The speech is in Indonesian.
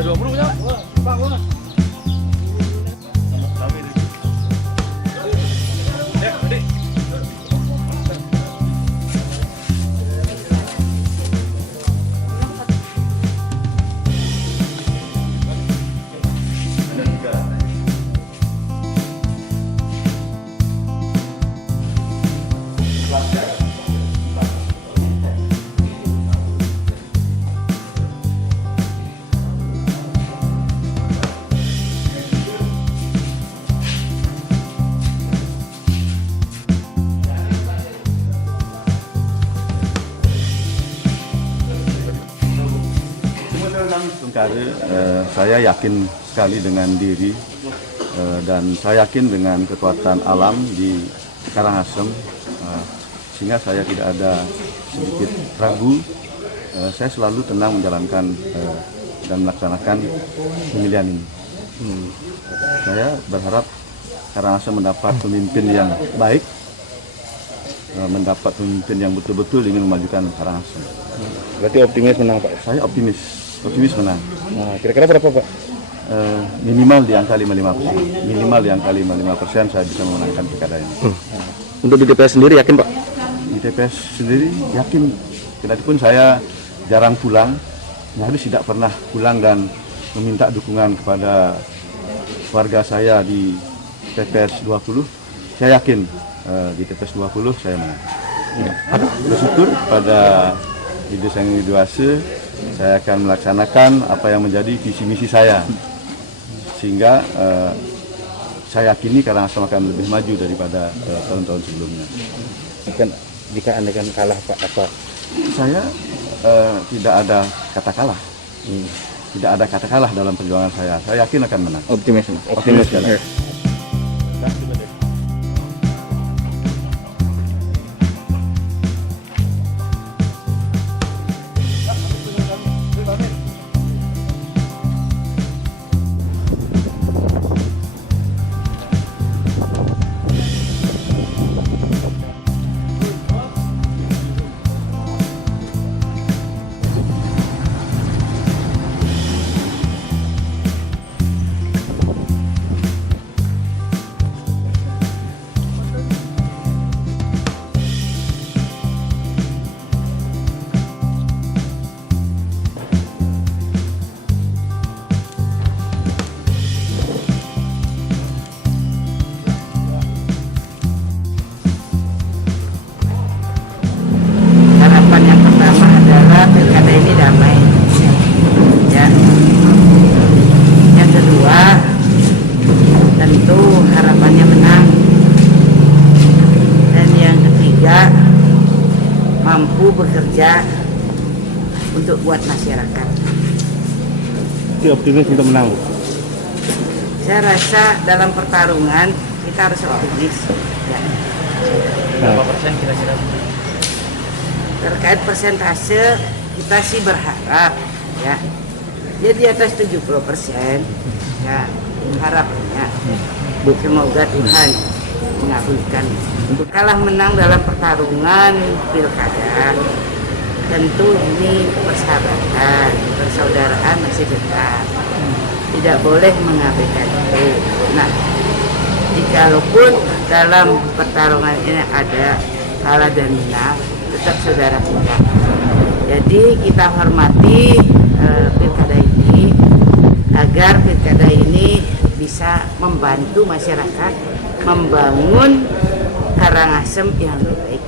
Ada 20 punya, Pak? Saya yakin sekali dengan diri dan saya yakin dengan kekuatan alam di Karangasem, sehingga saya tidak ada sedikit ragu. Saya selalu tenang menjalankan dan melaksanakan pemilihan ini. Saya berharap Karangasem mendapat pemimpin yang baik, mendapat pemimpin yang betul-betul ingin memajukan Karangasem. Berarti optimis menang, Pak? Saya optimis menang. Nah, kira-kira berapa, Pak? Minimal di angka 55%. Minimal di angka 55% saya bisa memenangkan pilkada ini. Untuk di TPS sendiri yakin, Pak? Di TPS sendiri yakin. Kedatipun saya jarang pulang, nyaris tidak pernah pulang dan meminta dukungan kepada warga saya di TPS 20. Saya yakin di TPS 20 saya menang. Bersyukur pada Ide Sang Widiwase, saya akan melaksanakan apa yang menjadi visi misi saya, sehingga saya yakini Karangasem akan lebih maju daripada tahun-tahun sebelumnya. Jika Anda kan kalah, Pak, apa? Saya tidak ada kata kalah, tidak ada kata kalah dalam perjuangan saya. Saya yakin akan menang. Optimis sekali. Mampu bekerja untuk buat masyarakat. Itu optimis untuk menang, Bu? Saya rasa dalam pertarungan kita harus optimis. Ya. Berapa persen kira-kira? Terkait persentase kita sih berharap ya. Dia di atas 70%. Ya, harapannya. Semoga Tuhan mengabulkan. Untuk kalah menang dalam pertarungan pilkada, tentu ini persahabatan, persaudaraan masih dekat. Tidak boleh mengabaikan itu. Nah, jikalaupun dalam pertarungan ini ada kalah dan menang, tetap saudara kita. Jadi kita hormati pilkada ini agar pilkada ini bisa membantu masyarakat membangun Karangasem yang lebih baik.